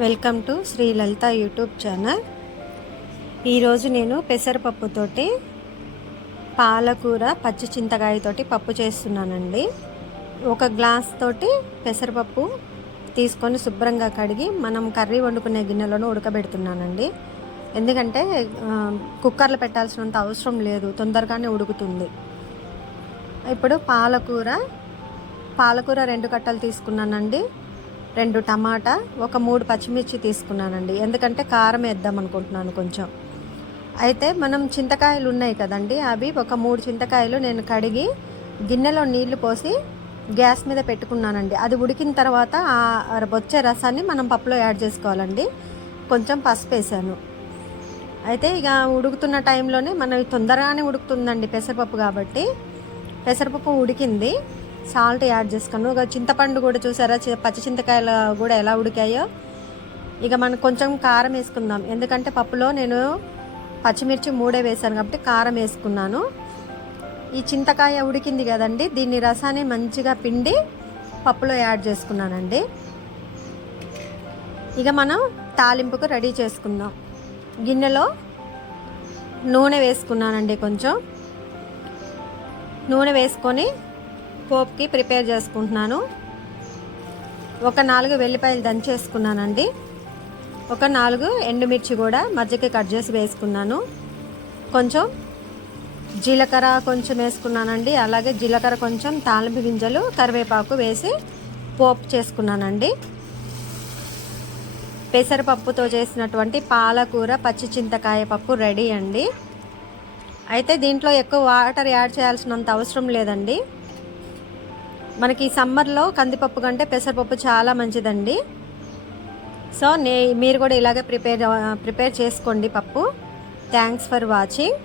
Welcome to Sri Lalitha YouTube channel. ఈరోజు నేను పెసరపప్పుతోటి పాలకూర పచ్చి చింతకాయతోటి పప్పు చేస్తున్నానండి. ఒక గ్లాస్ తోటి పెసరపప్పు తీసుకొని శుభ్రంగా కడిగి మనం కర్రీ వండుకునే గిన్నెలోనే ఉడకబెడుతున్నానండి. ఎందుకంటే కుక్కర్లో పెట్టాల్సినంత అవసరం లేదు, తొందరగానే ఉడుకుతుంది. ఇప్పుడు పాలకూర 2 కట్టలు తీసుకున్నానండి. 2 టమాటా, ఒక 3 పచ్చిమిర్చి తీసుకున్నానండి. ఎందుకంటే కారం వేద్దాం అనుకుంటున్నాను కొంచెం. అయితే మనం చింతకాయలు ఉన్నాయి కదండి, అవి ఒక 3 చింతకాయలు నేను కడిగి గిన్నెలో నీళ్లు పోసి గ్యాస్ మీద పెట్టుకున్నానండి. అది ఉడికిన తర్వాత వచ్చే రసాన్ని మనం పప్పులో యాడ్ చేసుకోవాలండి. కొంచెం పసుపు వేసాను. అయితే ఇక ఉడుకుతున్న టైంలోనే మనం తొందరగానే ఉడుకుతుందండి పెసరపప్పు కాబట్టి. పెసరపప్పు ఉడికింది, సాల్ట్ యాడ్ చేసుకున్నాను. ఒక చింతపండు కూడా చూసారా, పచ్చి చింతకాయలు కూడా ఎలా ఉడికాయో. ఇక మనం కొంచెం కారం వేసుకుందాం, ఎందుకంటే పప్పులో నేను పచ్చిమిర్చి 3 వేసాను కాబట్టి కారం వేసుకున్నాను. ఈ చింతకాయ ఉడికింది కదండి, దీన్ని రసాన్ని మంచిగా పిండి పప్పులో యాడ్ చేసుకున్నానండి. ఇక మనం తాలింపుకు రెడీ చేసుకుందాం. గిన్నెలో నూనె వేసుకున్నానండి. కొంచెం నూనె వేసుకొని పోపుకి ప్రిపేర్ చేసుకుంటున్నాను. ఒక 4 వెల్లిపాయలు దంచేసుకున్నానండి. ఒక 4 ఎండుమిర్చి కూడా మధ్యకి కట్ చేసి వేసుకున్నాను. కొంచెం జీలకర్ర కొంచెం వేసుకున్నానండి. అలాగే జీలకర్ర కొంచెం, తాలింపు గింజలు, కరివేపాకు వేసి పోపు చేసుకున్నానండి. పెసరపప్పుతో చేసినటువంటి పాలకూర పచ్చి చింతకాయ పప్పు రెడీ అండి. అయితే దీంట్లో ఎక్కువ వాటర్ యాడ్ చేయాల్సినంత అవసరం లేదండి. మనకి సమ్మర్లో కందిపప్పు కంటే పెసరపప్పు చాలా మంచిదండి. సో మీరు కూడా ఇలాగే ప్రిపేర్ చేసుకోండి పప్పు. Thanks for watching.